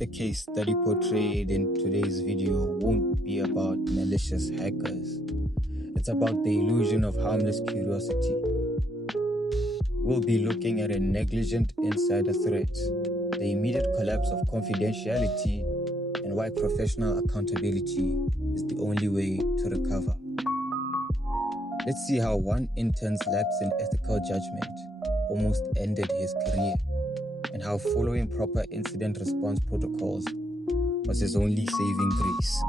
the case study portrayed in today's video won't be about malicious hackers. It's about the illusion of harmless curiosity. We'll be looking at a negligent insider threat, the immediate collapse of confidentiality, and why professional accountability is the only way to recover. Let's see how one intern's lapse in ethical judgment almost ended his career, and how following proper incident response protocols was his only saving grace.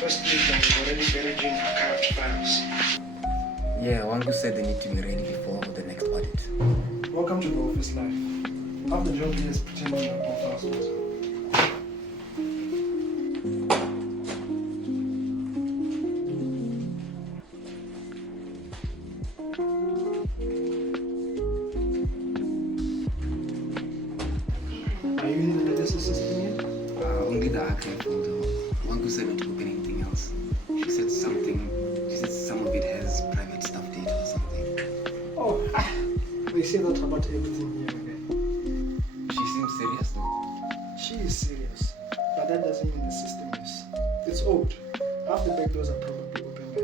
First week and we're already managing archived files. Yeah, Wangu said they need to be ready before the next audit. Welcome to the office life. Half the job here is pretending you're profiles also. Are you in the legacy system yet? Only the archive folder. Wangu said not to open anything else. She said some of it has private stuff data or something. Oh, they say that about everything here, okay? She seems serious though. She is serious, but that doesn't mean the system is. It's old. Half the back doors are probably open by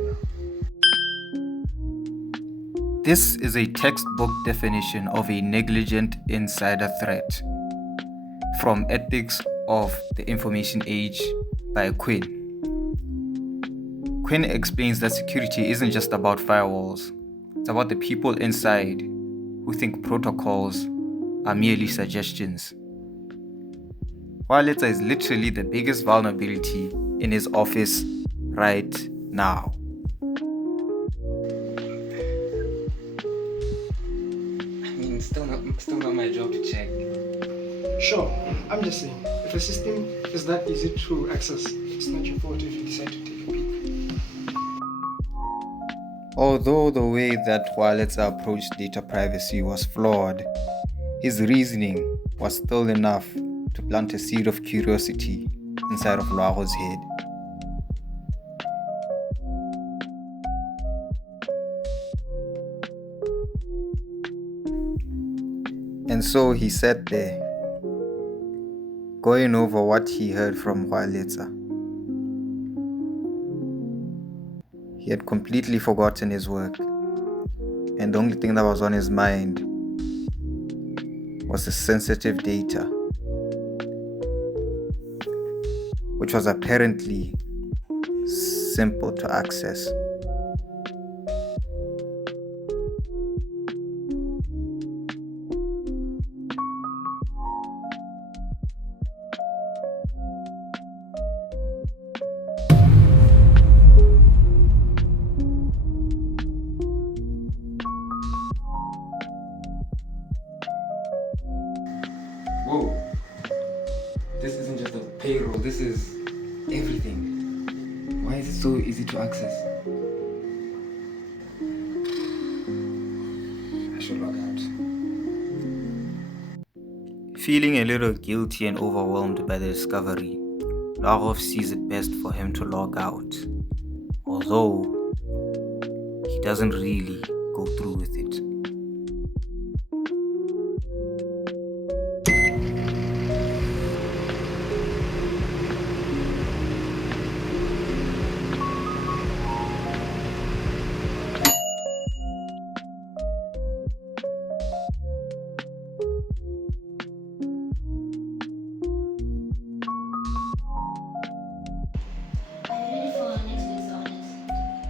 now. This is a textbook definition of a negligent insider threat from Ethics of the Information Age by Quinn. Quinn explains that security isn't just about firewalls, it's about the people inside who think protocols are merely suggestions. Wiletsa is literally the biggest vulnerability in his office right now. I mean, still not my job to check. Sure, I'm just saying, if a system is that easy to access, it's not your fault if you decide to take a peek. Although the way that Wiletsa approached data privacy was flawed, his reasoning was still enough to plant a seed of curiosity inside of Loago's head. And so he sat there, going over what he heard from Wiletsa. He had completely forgotten his work, and the only thing that was on his mind was the sensitive data, which was apparently simple to access. this isn't just a payroll, this is everything. Why is it so easy to access? I should log out. Feeling a little guilty and overwhelmed by the discovery, Larov sees it best for him to log out, although he doesn't really go through with it.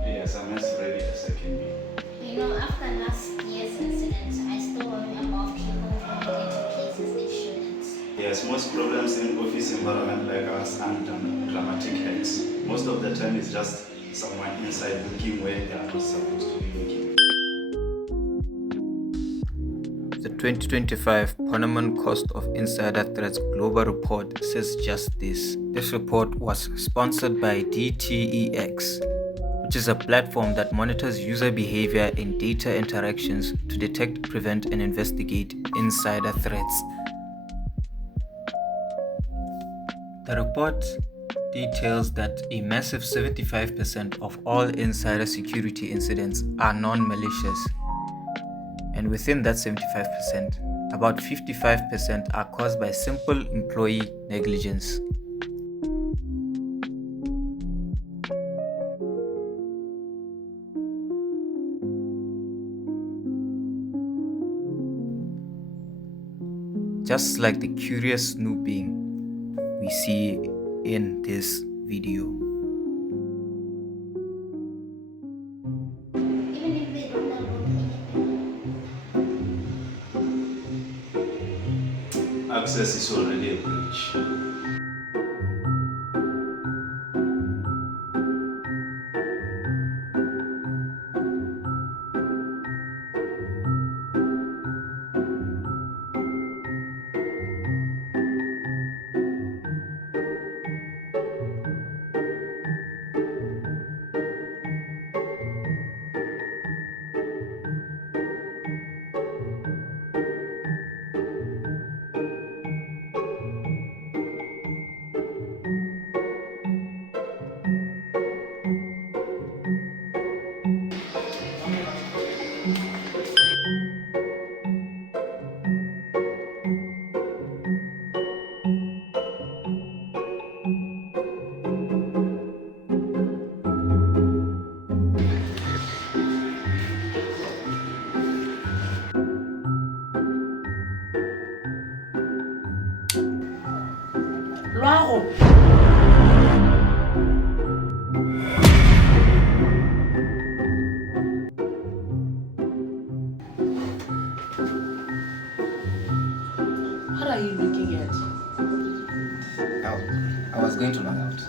Yes, I'm just ready the second week. You know, after last year's incident, I still worry about people who get into places they shouldn't. Yes, most problems in office environment like us aren't dramatic heads. Most of the time it's just someone inside looking where they are not supposed to be looking. The 2025 Ponemon Cost of Insider Threats Global Report says just this. This report was sponsored by DTEX, which is a platform that monitors user behavior in data interactions to detect, prevent, and investigate insider threats. The report details that a massive 75% of all insider security incidents are non-malicious. And within that 75%, about 55% are caused by simple employee negligence. Just like the curious snooping we see in this video. Even if they don't download anything. Access is already a breach. Loago. What are you looking at? I was going to log out.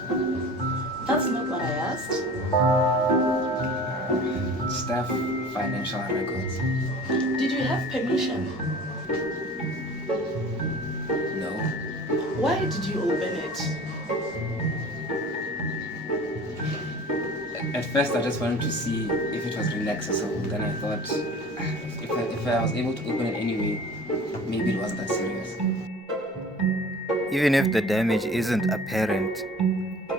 That's not what I asked. Staff financial records. Did you have permission? No. Why did you open it? At first, I just wanted to see if it was really accessible. Then I thought, if I was able to open it anyway, maybe it wasn't that serious. Even if the damage isn't apparent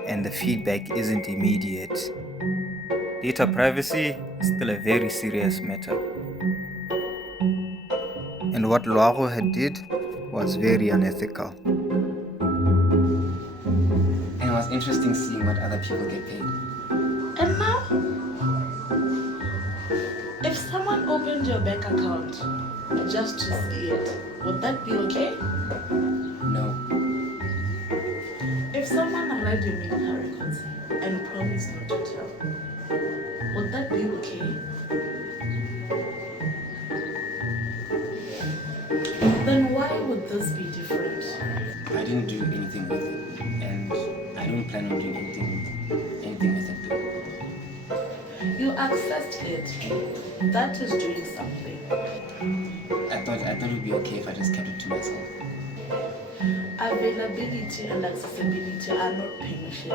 and the feedback isn't immediate, data privacy is still a very serious matter. And what Loago had did was very unethical. And it was interesting seeing what other people get paid. And now? If someone opened your bank account just to see it, would that be okay? No. If someone read your medical records and promised not to tell, would that be okay? Then why would this be different? I didn't do anything with it, and I don't plan on doing anything with it though. You accessed it. That is doing something. I thought it would be okay if I just kept it to myself. Availability and accessibility are not permission.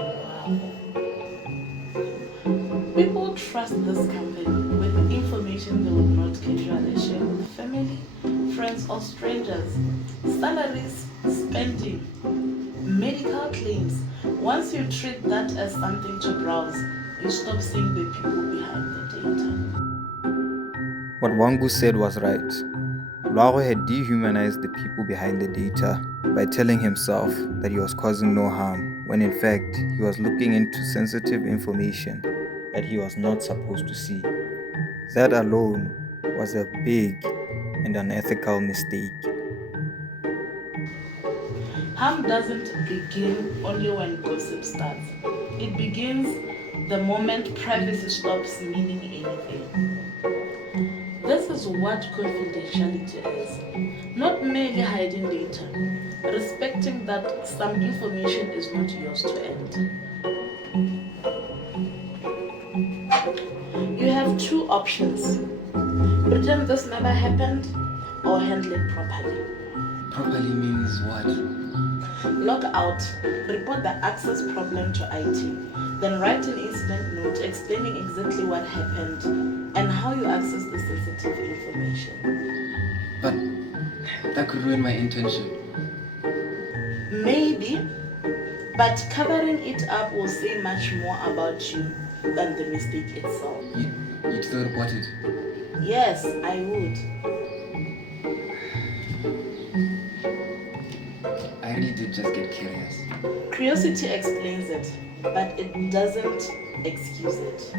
People trust this company with information they would not casually share with family, friends, or strangers. Salaries, spending, medical claims. Once you treat that as something to browse, you stop seeing the people behind the data. What Wangu said was right. Lwaro had dehumanized the people behind the data by telling himself that he was causing no harm, when in fact he was looking into sensitive information that he was not supposed to see. That alone was a big and unethical mistake. Harm doesn't begin only when gossip starts. It begins the moment privacy stops meaning anything. This is what confidentiality is. Not merely hiding data, respecting that some information is not yours to end. You have two options. Pretend this never happened or handle it properly. Properly means what? Log out, report the access problem to IT, then write an incident note explaining exactly what happened and how you access the sensitive information. But that could ruin my internship. Maybe, but covering it up will say much more about you than the mistake itself. You'd still report it? Yes, I would. I really did just get curious. Curiosity explains it, but it doesn't excuse it.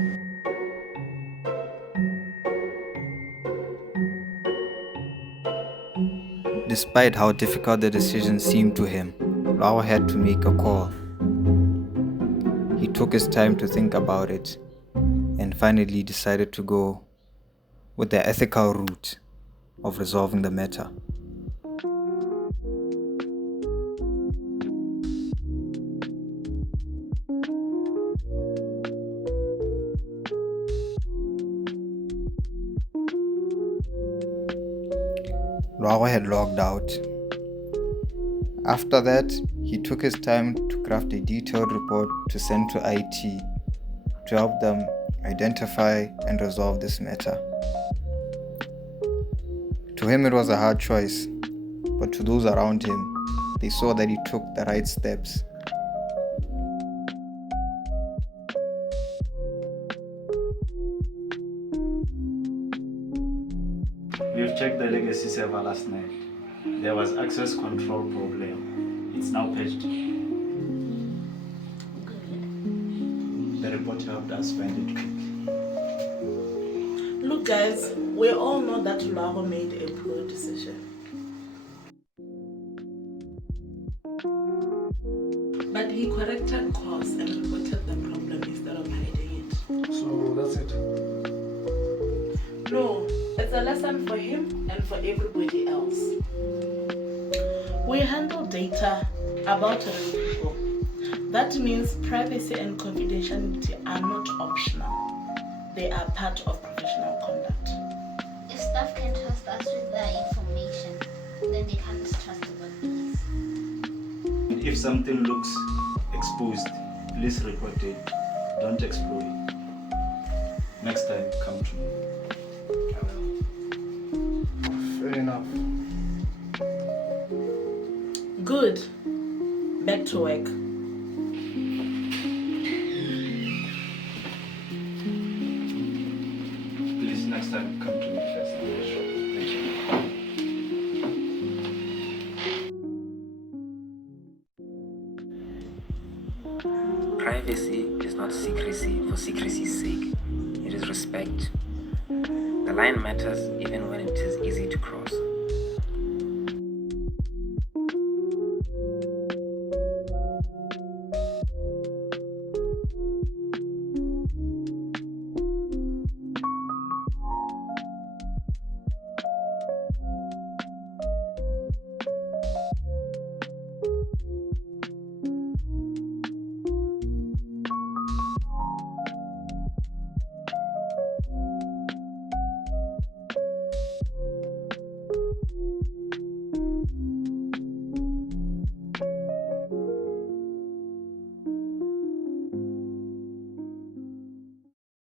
Despite how difficult the decision seemed to him, Lwaro had to make a call. He took his time to think about it and finally decided to go with the ethical route of resolving the matter. Lwaro had logged out. After that, he took his time to craft a detailed report to send to IT to help them identify and resolve this matter. To him, it was a hard choice, but to those around him, they saw that he took the right steps. We've checked the legacy server last night. There was access control problem. It's now patched. The report helped us find it quick. Look guys, we all know that Lwaro made a poor decision. But he corrected course and reported the problem instead of hiding it. So that's it. No, it's a lesson for him and for everybody else. We handle data about real people. That means privacy and confidentiality are not optional. They are part of professional conduct. If staff can trust us with their information, then they can't trust the workplace. If something looks exposed, please report it. Don't explore it. Next time, come to me. I will. Fair enough. Good. Back to work. Please, next time, come to me first. Thank you. Privacy is not secrecy for secrecy's sake. It is respect. The line matters even when it is easy to cross.